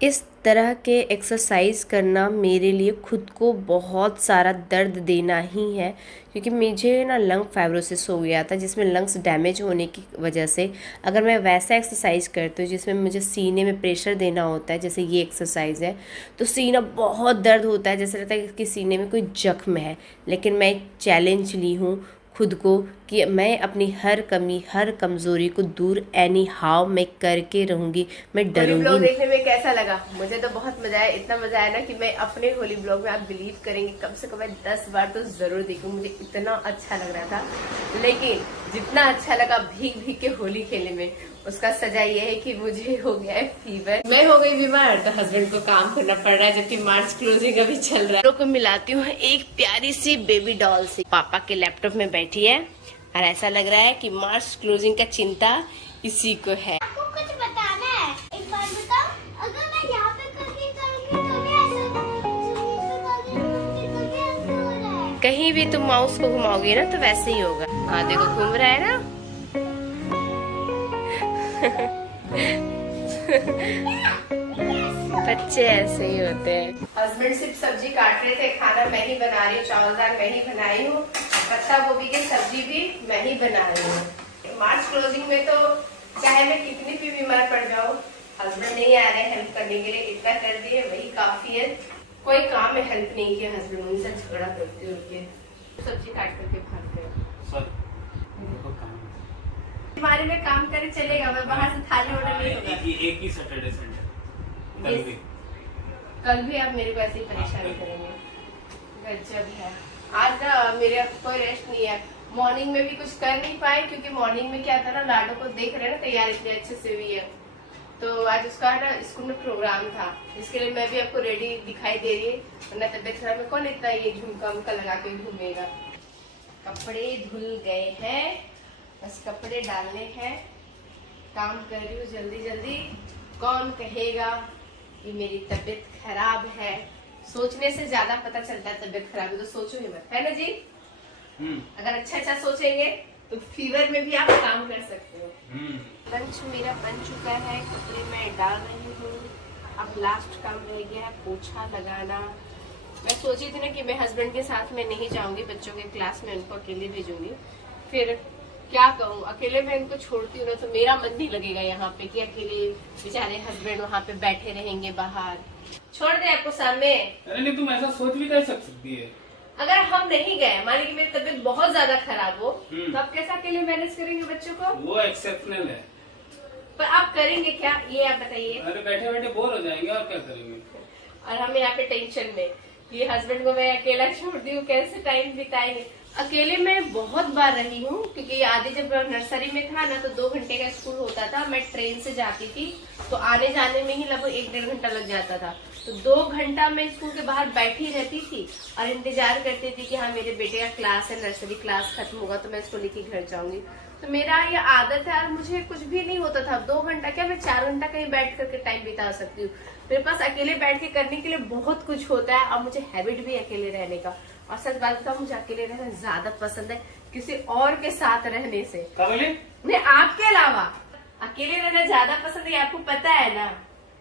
इस तरह के एक्सरसाइज करना मेरे लिए खुद को बहुत सारा दर्द देना ही है, क्योंकि मुझे ना लंग फाइब्रोसिस हो गया था, जिसमें लंग्स डैमेज होने की वजह से अगर मैं वैसा एक्सरसाइज करती हूँ जिसमें मुझे सीने में प्रेशर देना होता है, जैसे ये एक्सरसाइज है, तो सीना बहुत दर्द होता है, जैसे लगता है कि सीने में कोई जख्म है। लेकिन मैं एक चैलेंज ली हूँ खुद को कि मैं अपनी हर कमी, हर कमज़ोरी को दूर एनी हाउ मैं करके रहूँगी, मैं डरूंगी। ब्लॉग देखने में कैसा लगा? मुझे तो बहुत मजा आया, इतना मजा आया ना कि मैं अपने होली ब्लॉग में, आप बिलीव करेंगे, कम से कम मैं 10 बार तो जरूर देखूँ। मुझे इतना अच्छा लग रहा था, लेकिन जितना अच्छा लगा भीग भीग के होली खेलने में, उसका सजा ये है कि मुझे हो गया है फीवर। मैं हो गई बीमार तो हस्बैंड को काम करना पड़ रहा है, जबकि मार्च क्लोजिंग अभी चल रहा है। लोग को मिलाती हूँ एक प्यारी सी बेबी डॉल से, पापा के लैपटॉप में बैठी है, और ऐसा लग रहा है कि मार्च क्लोजिंग का चिंता इसी को है। आपको कुछ बताना है, एक बार बताओ। अगर मैं यहाँ पे करके करूँगी तो भी ऐसा हो रहा है। कहीं भी तुम माउस को घुमाओगे ना तो वैसे ही होगा। हाँ देखो घूम रहा है ना। बच्चे ऐसे ही होते हैं। हस्बैंड सिर्फ सब्जी काट रहे थे, खाना मैं ही बना रही हूँ, चावल दाल मैं ही बनाई हूँ, पत्ता गोभी की सब्जी भी मैं ही बना रही हूँ। मार्च क्लोजिंग में तो चाहे मैं कितनी भी बीमार पड़ जाऊँ, हस्बैंड नहीं आ रहे हेल्प करने के लिए, इतना कर दिए वही काफी है। कोई काम में हेल्प नहीं किया हस्बैंड, उनसे झगड़ा करते होते, सब्जी काट करके भागते हैं। हमारे में काम करे चलेगा, मैं बाहर से थाली ऑर्डर नहीं होगा। एक ही सैटरडे संडे कल भी आप मेरे को ऐसे ही परेशान करेंगे। गजब है। आज ना मेरे कोई रेस्ट नहीं है, मॉर्निंग में भी कुछ कर नहीं पाए, क्योंकि मॉर्निंग में क्या था ना, लाडो को देख रहे ना तैयार इतने अच्छे से हुई है, तो आज उसका है ना स्कूल में प्रोग्राम था, इसके लिए मैं भी आपको रेडी दिखाई दे रही है, वरना तबियत खराब में कौन इतना ये झुमका उमका लगा के घूमेगा। कपड़े धुल गए हैं, बस कपड़े डालने हैं, काम कर रही हूँ जल्दी जल्दी। कौन कहेगा कि मेरी तबीयत खराब है, सोचने से ज्यादा पता चलता है तबीयत खराब है, तो सोचो ही मत, है ना जी। अगर अच्छा अच्छा सोचेंगे तो फीवर में भी आप काम कर सकते हो। लंच मेरा बन चुका है, कपड़े मैं डाल रही हूँ, अब लास्ट काम रह गया है पोछा लगाना। मैं सोची थी ना कि मैं हस्बैंड के साथ में नहीं जाऊंगी, बच्चों के क्लास में उनको अकेले भेजूंगी, फिर क्या कहूँ, अकेले मैं इनको छोड़ती हूँ ना तो मेरा मन नहीं लगेगा यहाँ पे कि अकेले बेचारे हस्बैंड वहाँ पे बैठे रहेंगे बाहर। छोड़ दे आपको सामने। अरे नहीं, तुम ऐसा सोच भी कर सकती है। अगर हम नहीं गए, मान लीजिए मेरी तबीयत बहुत ज्यादा खराब हो, तो आप कैसा अकेले मैनेज करेंगे बच्चों को? वो एक्सेप्शनल है, पर आप करेंगे क्या ये आप बताइए। अरे बैठे बैठे बोर हो जाएंगे और क्या करेंगे। और हम यहाँ पे टेंशन में, ये हस्बैंड को मैं अकेला छोड़ दी हूँ, कैसे टाइम बिताएंगे। अकेले मैं बहुत बार रही हूँ, क्योंकि आदि जब नर्सरी में था ना तो 2 घंटे का स्कूल होता था, मैं ट्रेन से जाती थी, तो आने जाने में ही लगभग 1-1.5 घंटा लग जाता था, तो 2 घंटा मैं स्कूल के बाहर बैठी रहती थी और इंतजार करती थी कि हाँ मेरे बेटे का क्लास है, नर्सरी क्लास खत्म होगा तो मैं इसको लेके घर जाऊंगी। तो मेरा ये आदत है और मुझे कुछ भी नहीं होता था। 2 घंटा क्या, मैं 4 घंटा कहीं बैठ करके टाइम बिता सकती हूँ। मेरे पास अकेले बैठ के करने के लिए बहुत कुछ होता है और मुझे हैबिट भी अकेले रहने का। और सच बात बताऊं, मुझे अकेले रहना ज्यादा पसंद है किसी और के साथ रहने से। नहीं, आपके अलावा अकेले रहना ज्यादा पसंद है, आपको पता है ना।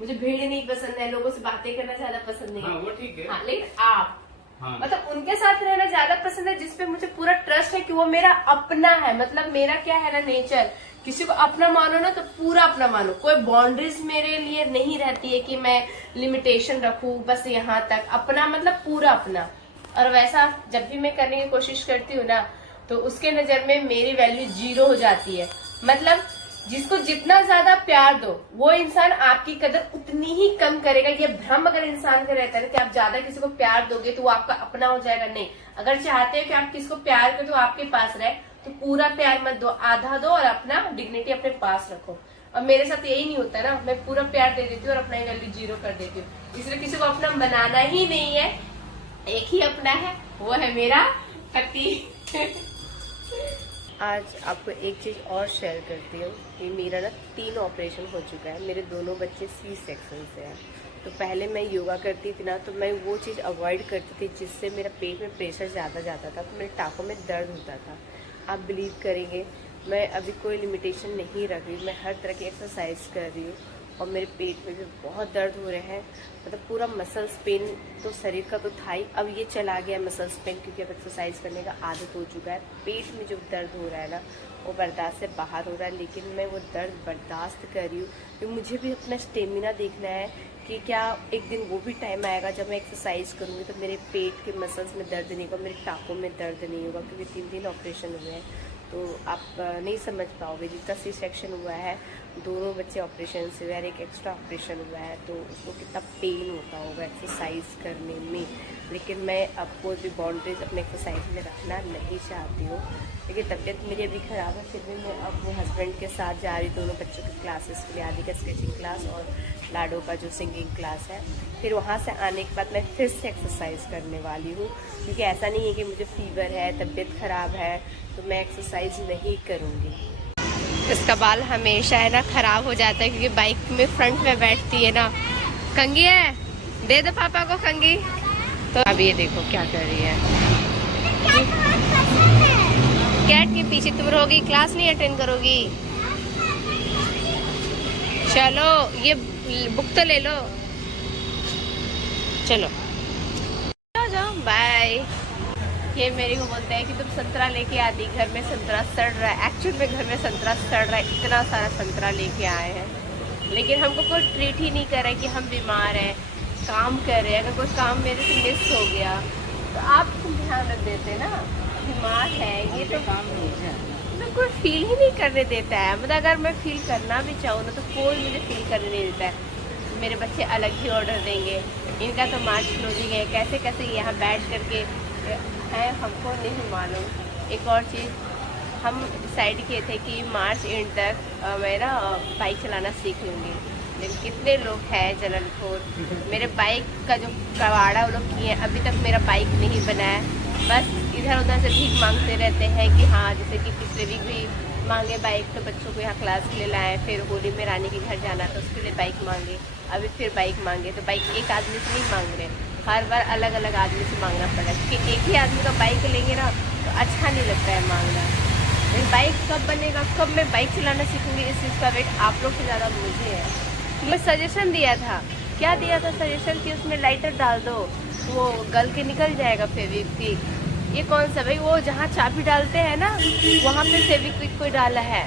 मुझे भीड़ नहीं पसंद है, लोगों से बातें करना ज्यादा पसंद नहीं है। हाँ, वो ठीक है। हाँ, लेकिन आप मतलब उनके साथ रहना ज्यादा पसंद है जिसपे मुझे पूरा ट्रस्ट है कि वो मेरा अपना है। मतलब मेरा क्या है ना नेचर, किसी को अपना मानो ना तो पूरा अपना मानो, कोई बाउंड्रीज मेरे लिए नहीं रहती है कि मैं लिमिटेशन रखूं, बस यहाँ तक। अपना मतलब पूरा अपना। और वैसा जब भी मैं करने की कोशिश करती हूँ ना तो उसके नजर में मेरी वैल्यू 0 हो जाती है। मतलब जिसको जितना ज्यादा प्यार दो वो इंसान आपकी कदर उतनी ही कम करेगा। ये भ्रम अगर इंसान का रहता है ना कि आप ज्यादा किसी को प्यार दोगे तो वो आपका अपना हो जाएगा, नहीं। अगर चाहते हो कि आप किसी को प्यार करो तो आपके पास रहे तो पूरा प्यार मत दो, आधा दो और अपना डिग्निटी अपने पास रखो। और मेरे साथ यही नहीं होता ना, मैं पूरा प्यार दे देती हूँ और अपना वैल्यू 0 कर देती हूँ। इसलिए किसी को अपना बनाना ही नहीं है, एक ही अपना है, वो है मेरा पति। आज आपको एक चीज और शेयर करती हूँ कि मेरा ना 3 ऑपरेशन हो चुका है। मेरे दोनों बच्चे C सेक्शन से हैं। तो पहले मैं योगा करती थी ना तो मैं वो चीज़ अवॉइड करती थी जिससे मेरा पेट में प्रेशर ज़्यादा जाता था, तो मेरे टाँकों में दर्द होता था। आप बिलीव करेंगे मैं अभी कोई लिमिटेशन नहीं रख रही, मैं हर तरह की एक्सरसाइज कर रही हूँ और मेरे पेट में भी बहुत दर्द हो रहे हैं। मतलब पूरा मसल्स पेन तो शरीर का तो था ही, अब ये चला गया मसल्स पेन, क्योंकि अब एक्सरसाइज करने का आदत हो चुका है। पेट में जो दर्द हो रहा है ना वो बर्दाश्त से बाहर हो रहा है, लेकिन मैं वो दर्द बर्दाश्त कर रही हूँ क्योंकि मुझे भी अपना स्टेमिना देखना है कि क्या एक दिन वो भी टाइम आएगा जब मैं एक्सरसाइज करूँगी तो मेरे पेट के मसल्स में दर्द नहीं होगा, मेरे टाँकों में दर्द नहीं होगा, क्योंकि 3 ऑपरेशन हुए हैं तो आप नहीं समझ पाओगे। जिसका सी सेक्शन हुआ है, दोनों बच्चे ऑपरेशन से हुए और एक एक्स्ट्रा ऑपरेशन हुआ है, तो उसको कितना पेन होता होगा एक्सरसाइज करने में। लेकिन मैं अब कोई भी बाउंड्रीज अपने एक्सरसाइज में रखना नहीं चाहती हूँ, क्योंकि तबीयत मेरी अभी ख़राब है। फिर भी मैं अब वो हस्बैंड के साथ जा रही, दोनों बच्चों के क्लासेस के लिए, आदि का स्केचिंग क्लास और लाडो का जो सिंगिंग क्लास है। फिर वहाँ से आने के बाद मैं फिर से एक्सरसाइज करने वाली हूँ, क्योंकि ऐसा नहीं है कि मुझे फीवर है, तबीयत ख़राब है तो मैं एक्सरसाइज नहीं करूँगी। इसका बाल हमेशा है ना ख़राब हो जाता है, क्योंकि बाइक में फ्रंट में बैठती है ना। कंघी है, दे दो पापा को कंघी। तो अब ये देखो क्या कर रही है, कैट के पीछे तुम रहोगी, क्लास नहीं अटेंड करोगी। चलो ये बुक तो ले लो, चलो जाओ बाय। ये मेरे को बोलते हैं कि तुम संतरा लेके आती, घर में संतरा सड़ रहा है। एक्चुअल में घर में संतरा सड़ रहा है, इतना सारा संतरा लेके आए हैं, लेकिन हमको कोई ट्रीट ही नहीं कर रहा है कि हम बीमार हैं, काम कर रहे हैं। अगर कोई काम मेरे से मिस हो गया तो आप ध्यान रख देते ना, बीमार है ये तो काम नहीं, कोई फील ही नहीं करने देता है। मतलब अगर मैं फील करना भी चाहूँ ना तो कोई मुझे फील करने नहीं देता है। मेरे बच्चे अलग ही ऑर्डर देंगे, इनका तो मार्च क्लोजिंग है, कैसे कैसे यहाँ बैठ करके है हमको नहीं मालूम। एक और चीज़, हम डिसाइड किए थे कि मार्च एंड तक मैं ना बाइक चलाना सीख लूँगी, लेकिन कितने लोग हैं जलनखोर, मेरे बाइक का जो कबाड़ा वो लोग किए, अभी तक मेरा बाइक नहीं बना है। बस इधर उधर से भीख मांगते रहते हैं कि हाँ, जैसे कि पिछले वीक भी मांगे बाइक, तो बच्चों को यहाँ क्लास के लिए लाए, फिर होली में रानी के घर जाना तो उसके लिए बाइक मांगे, अभी फिर बाइक मांगे। तो बाइक एक आदमी से नहीं मांग रहे, हर बार अलग अलग आदमी से मांगना पड़ा, क्योंकि एक ही आदमी का बाइक लेंगे ना तो अच्छा नहीं लगता है मांगना। लेकिन बाइक कब बनेगा, कब मैं बाइक चलाना सीखूंगी, इस चीज़ का वेट आप लोग से ज़्यादा मुझे है। मैं सजेशन दिया था, क्या दिया था सजेशन कि उसमें लाइटर डाल दो, वो गल के निकल जाएगा फेविक्विक। ये कौन सा भाई, वो जहाँ चाबी डालते हैं ना वहाँ पे फेविक्विक कोई डाला है,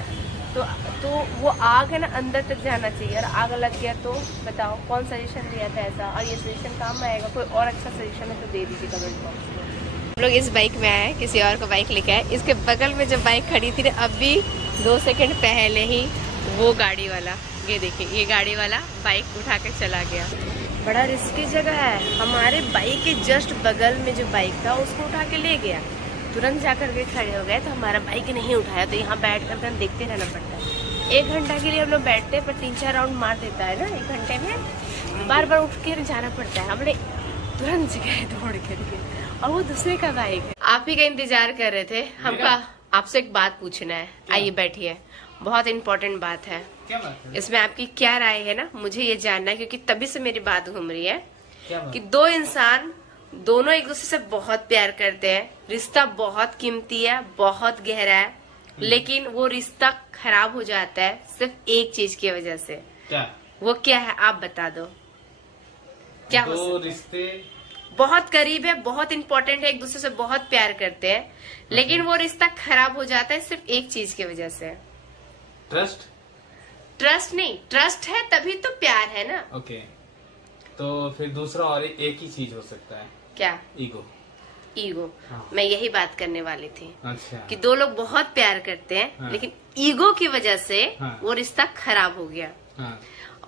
तो वो आग है ना अंदर तक जाना चाहिए, और आग लग गया तो बताओ कौन सजेशन दिया था ऐसा। और ये सजेशन काम आएगा, कोई और अच्छा सजेशन है तो दे दीजिए कमेंट बॉक्स में। हम लोग इस बाइक में आए, किसी और को बाइक लेके आए। इसके बगल में जो बाइक खड़ी थी ना, अभी 2 सेकंड पहले ही वो गाड़ी वाला, ये देखिए ये गाड़ी वाला बाइक उठा के चला गया। बड़ा रिस्की जगह है, हमारे बाइक के जस्ट बगल में जो बाइक था उसको उठा के ले गया। तुरंत जाकर के खड़े हो गए तो हमारा बाइक नहीं उठाया, तो यहाँ बैठ कर हम देखते रहना पड़ता है। 1 घंटा के लिए हम लोग बैठते हैं, पर 3-4 राउंड मार देता है ना 1 घंटे में, बार बार उठ के जाना पड़ता है। हमने तुरंत गए दौड़ करके, और वो दूसरे का बाइक है। आप ही का इंतजार कर रहे थे, हमका आपसे एक बात पूछना है। आइए बैठिए, बहुत इम्पोर्टेंट बात है। क्या बात है? इसमें आपकी क्या राय है ना, मुझे ये जानना है, क्योंकि तभी से मेरी बात घूम रही है कि बात? 2 इंसान दोनों एक दूसरे से बहुत प्यार करते हैं, रिश्ता बहुत कीमती है, बहुत गहरा है, लेकिन वो रिश्ता खराब हो जाता है सिर्फ एक चीज की वजह से। क्या? वो क्या है आप बता दो, क्या हो सकता है? 2 रिश्ते बहुत करीब है, बहुत इंपॉर्टेंट है, एक दूसरे से बहुत प्यार करते हैं, लेकिन वो रिश्ता खराब हो जाता है सिर्फ एक चीज की वजह से। ट्रस्ट नहीं, ट्रस्ट है तभी तो प्यार है ना। ओके, तो फिर दूसरा और एक ही चीज हो सकता है। क्या? ईगो। हाँ। मैं यही बात करने वाली थी। अच्छा। कि 2 लोग बहुत प्यार करते हैं, हाँ। लेकिन ईगो की वजह से हाँ। वो रिश्ता खराब हो गया। हाँ।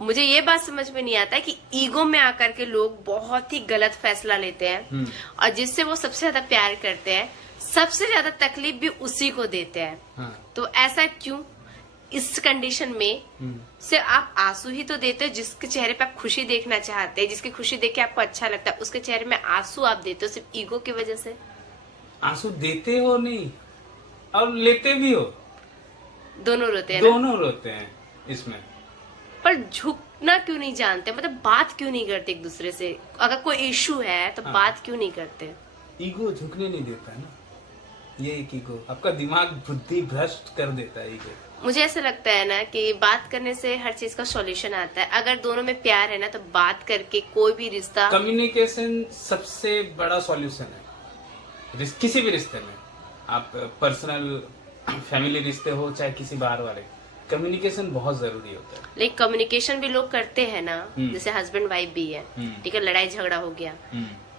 मुझे ये बात समझ में नहीं आता है कि ईगो में आकर के लोग बहुत ही गलत फैसला लेते हैं, और जिससे वो सबसे ज्यादा प्यार करते हैं, सबसे ज्यादा तकलीफ भी उसी को देते हैं। हाँ। तो ऐसा क्यों? इस कंडीशन में सिर्फ आप आंसू ही तो देते हो, जिसके चेहरे पे आप खुशी देखना चाहते हैं, जिसकी खुशी देख के आपको अच्छा लगता है, उसके चेहरे में आंसू आप देते हो सिर्फ ईगो की वजह से। आंसू देते हो नहीं और लेते भी हो, दोनों रोते हैं ना? दोनों रोते हैं इसमें। पर झुकना क्यों नहीं जानते, मतलब बात क्यों नहीं करते एक दूसरे से? अगर कोई इशू है तो हाँ। बात क्यों नहीं करते? ईगो झुकने नहीं देता है ना। ये एक ईगो आपका दिमाग बुद्धि भ्रष्ट कर देता है ईगो। मुझे ऐसा लगता है ना कि बात करने से हर चीज का सॉल्यूशन आता है। अगर दोनों में प्यार है ना तो बात करके कोई भी रिश्ता, कम्युनिकेशन सबसे बड़ा सॉल्यूशन है किसी भी रिश्ते में। आप पर्सनल फैमिली रिश्ते हो चाहे किसी बाहर वाले, कम्युनिकेशन बहुत जरूरी होता है। लेकिन कम्युनिकेशन भी लोग करते हैं ना, जैसे हस्बैंड वाइफ भी है, ठीक है, लड़ाई झगड़ा हो गया,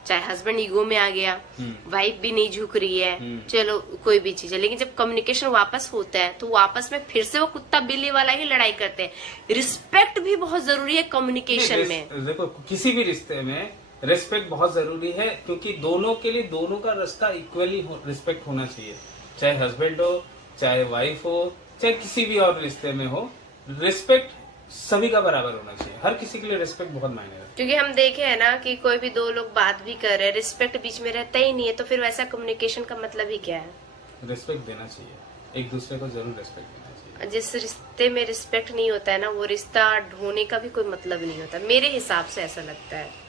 चाहे हस्बैंड ईगो में आ गया, वाइफ भी नहीं झुक रही है, चलो कोई भी चीज है, लेकिन जब कम्युनिकेशन वापस होता है तो वापस में फिर से वो कुत्ता बिल्ली वाला ही लड़ाई करते हैं। रिस्पेक्ट भी बहुत जरूरी है कम्युनिकेशन में। देखो किसी भी रिश्ते में रिस्पेक्ट बहुत जरूरी है, क्योंकि दोनों के लिए दोनों का रास्ता इक्वली रिस्पेक्ट होना चाहिए। चाहे हस्बैंड हो, चाहे वाइफ हो, चाहे किसी भी और रिश्ते में हो, रिस्पेक्ट सभी का बराबर होना चाहिए। हर किसी के लिए रिस्पेक्ट बहुत मायने रखता है। क्योंकि हम देखे है ना कि कोई भी दो लोग बात भी कर रहे हैं, रिस्पेक्ट बीच में रहता ही नहीं है, तो फिर वैसा कम्युनिकेशन का मतलब ही क्या है? रिस्पेक्ट देना चाहिए, एक दूसरे को जरूर रिस्पेक्ट देना चाहिए। जिस रिश्ते में रिस्पेक्ट नहीं होता है ना, वो रिश्ता ढोने का भी कोई मतलब नहीं होता, मेरे हिसाब से ऐसा लगता है।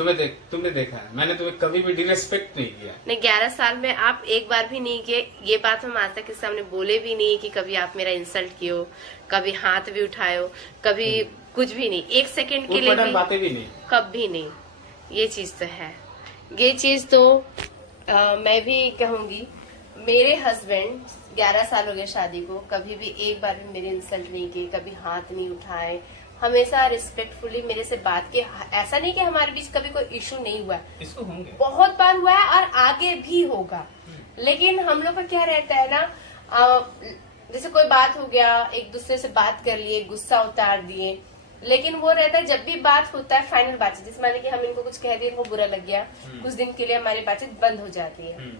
तुमने देखा है, मैंने तुम्हें कभी भी डिसरिस्पेक्ट नहीं किया। नहीं, 11 साल में आप एक बार भी नहीं किए। ये बात हम आज तक किसी सामने बोले भी नहीं कि कभी आप मेरा इंसल्ट किए हो, कभी हाथ भी उठाए हो, कभी कुछ भी नहीं, एक सेकंड के लिए भी, बातें भी नहीं, कभी नहीं। ये चीज तो है, ये चीज तो मैं भी कहूंगी। मेरे हस्बैंड 11 साल हो गए शादी को, कभी भी एक बार भी मेरे इंसल्ट नहीं किए, कभी हाथ नहीं उठाए, हमेशा रिस्पेक्टफुली मेरे से बात की। ऐसा नहीं कि हमारे बीच कभी कोई इशू नहीं हुआ, इसको होंगे, बहुत बार हुआ है और आगे भी होगा। लेकिन हम लोग का क्या रहता है ना, जैसे कोई बात हो गया, एक दूसरे से बात कर लिए, गुस्सा उतार दिए, लेकिन वो रहता है जब भी बात होता है फाइनल बातचीत, जैसे माने कि हम इनको कुछ कह दिए, वो बुरा लग गया, कुछ दिन के लिए हमारी बातचीत बंद हो जाती है।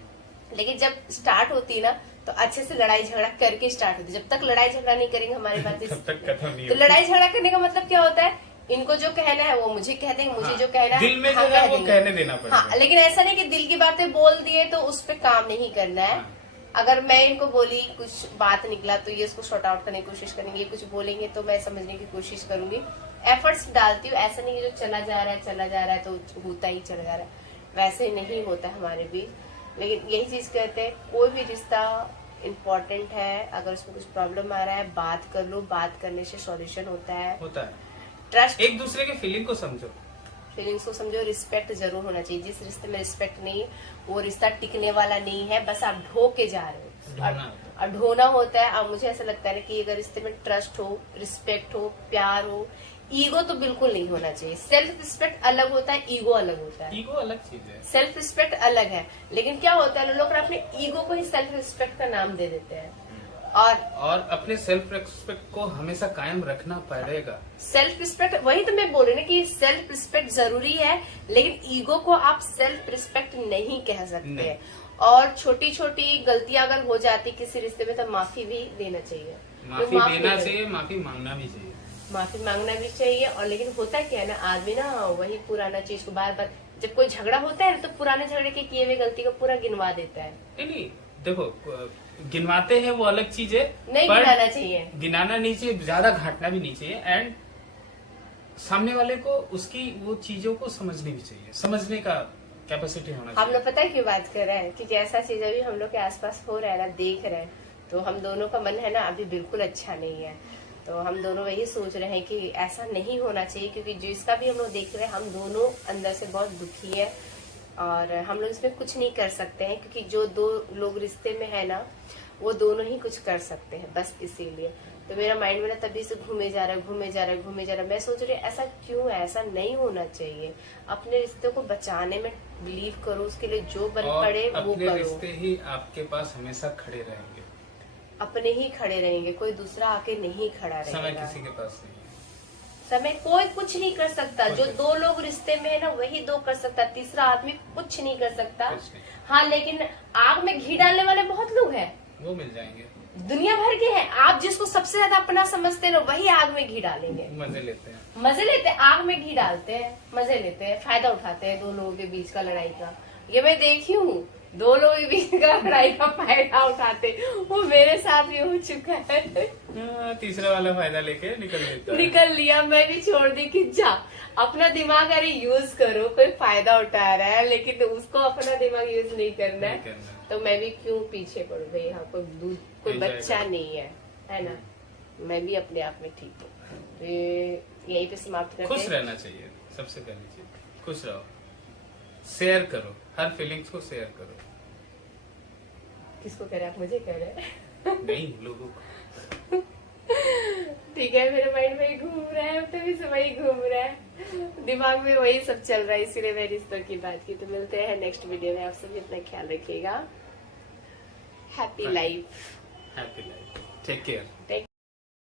लेकिन जब स्टार्ट होती है ना तो अच्छे से लड़ाई झगड़ा करके स्टार्ट होती है। जब तक लड़ाई झगड़ा नहीं करेंगे हमारी बातचीत तब तक खत्म नहीं तो लड़ाई झगड़ा करने का मतलब क्या होता है, इनको जो कहना है वो मुझे कह देंगे, मुझे जो कहना है दिल में हाँ, जो है वो कहने देना पड़ेगा। हाँ, लेकिन ऐसा नहीं कि दिल की बातें बोल दिए तो उस पर काम नहीं करना है। अगर मैं इनको बोली, कुछ बात निकला तो ये इसको शॉर्ट आउट करने की कोशिश करेंगे, कुछ बोलेंगे तो मैं समझने की कोशिश करूंगी, एफर्ट्स डालती हूँ। ऐसा नहीं कि जो चला जा रहा है तो होता ही चला जा रहा है, वैसे नहीं होता हमारे बीच। लेकिन यही चीज कहते हैं, कोई भी रिश्ता इम्पोर्टेंट है, अगर उसमें कुछ प्रॉब्लम आ रहा है बात कर लो, बात करने से सॉल्यूशन होता है। ट्रस्ट, एक दूसरे के फीलिंग को समझो, फीलिंग्स को समझो, रिस्पेक्ट जरूर होना चाहिए। जिस रिश्ते में रिस्पेक्ट नहीं, वो रिश्ता टिकने वाला नहीं है, बस आप ढो के जा रहे हो और ढोना होता है। और मुझे ऐसा लगता है ना कि अगर रिश्ते में ट्रस्ट हो, रिस्पेक्ट हो, प्यार हो, ईगो तो बिल्कुल नहीं होना चाहिए। सेल्फ रिस्पेक्ट अलग होता है, ईगो अलग होता है। ईगो अलग चीज है, सेल्फ रिस्पेक्ट अलग है, लेकिन क्या होता है लोग अपने ईगो को ही सेल्फ रिस्पेक्ट का नाम दे देते हैं। और अपने सेल्फ रिस्पेक्ट को हमेशा कायम रखना पड़ेगा। सेल्फ रिस्पेक्ट, वही तो मैं बोल रही ना कि सेल्फ रिस्पेक्ट जरूरी है, लेकिन ईगो को आप सेल्फ रिस्पेक्ट नहीं कह सकते। और छोटी छोटी गलतियां अगर हो जाती किसी रिश्ते में तो माफी भी देना चाहिए, माफी देना चाहिए, माफी मांगना भी चाहिए, माफी मांगना भी चाहिए। और लेकिन होता क्या है ना, आदमी ना वही पुराना चीज को बार बार, जब कोई झगड़ा होता है तो पुराने झगड़े के किए हुए गलती को पूरा गिनवा देता है। नहीं देखो, गिनवाते हैं वो अलग चीज है, नहीं गिनाना चाहिए, गिनाना नहीं चाहिए, ज्यादा घाटना भी नहीं चाहिए। एंड सामने वाले को उसकी वो चीजों को समझनी भी चाहिए, समझने का कैपेसिटी होना चाहिए। हम लोग पता है क्यों बात कर रहे हैं, क्योंकि ऐसा चीज अभी हम लोग के आसपास हो रहा है ना, देख रहे हैं, तो हम दोनों का मन है ना अभी बिल्कुल अच्छा नहीं है। तो हम दोनों वही सोच रहे हैं कि ऐसा नहीं होना चाहिए, क्योंकि जिसका भी हम लोग देख रहे हैं, हम दोनों अंदर से बहुत दुखी है और हम लोग इसमें कुछ नहीं कर सकते हैं, क्योंकि जो दो लोग रिश्ते में है ना वो दोनों ही कुछ कर सकते हैं, बस इसीलिए। तो मेरा माइंड में ना तभी से घूमे जा रहा है। मैं सोच रही हूँ ऐसा क्यों है, ऐसा नहीं होना चाहिए। अपने रिश्ते को बचाने में बिलीव करो, उसके लिए जो बन पड़े वो करो। रिश्ते ही आपके पास हमेशा खड़े रहेंगे, अपने ही खड़े रहेंगे, कोई दूसरा आके नहीं खड़ा रहेगा। समय किसी के पास नहीं है, समय कोई कुछ नहीं कर सकता। जो दो लोग रिश्ते में है ना वही दो कर सकता, तीसरा आदमी कुछ नहीं कर सकता। हाँ, लेकिन आग में घी डालने वाले बहुत लोग हैं, वो मिल जाएंगे, दुनिया भर के हैं। आप जिसको सबसे ज्यादा अपना समझते हैं ना वही आग में घी डालेंगे। मजे लेते हैं, आग में घी डालते हैं, मजे लेते हैं, फायदा उठाते हैं दो लोगों के बीच का लड़ाई का। ये मैं देखी हूँ, दो लोगों के बीच का लड़ाई का फायदा उठाते, वो मेरे साथ भी हो चुका है। तीसरा वाला फायदा लेके निकल निकल लिया, मैं भी छोड़ दी कि जा अपना दिमाग अरे यूज करो, कोई फायदा उठा रहा है लेकिन उसको अपना दिमाग यूज नहीं करना नहीं है, करना। तो मैं भी क्यों पीछे पड़ू भाई। हाँ, कोई Enjoy बच्चा करो। नहीं है ना, मैं भी अपने आप में ठीक हूँ। तो यहीं पे समाप्त करते खुश हैं। रहना चाहिए, सबसे पहली चीज खुश रहो, शेयर करो, हर फीलिंग्स को शेयर करो। किसको कह रहे हैं आप, मुझे कह रहे हैं? नहीं, लोगों को। ठीक है, मेरे माइंड में ही घूम रहा है, अब तो भी वही घूम रहा है, दिमाग में वही सब चल रहा है, इसीलिए मैं रिश्तों की बात की। तो मिलते हैं नेक्स्ट वीडियो में, आप सभी अपना ख्याल रखिएगा। Happy life. Happy life, take care.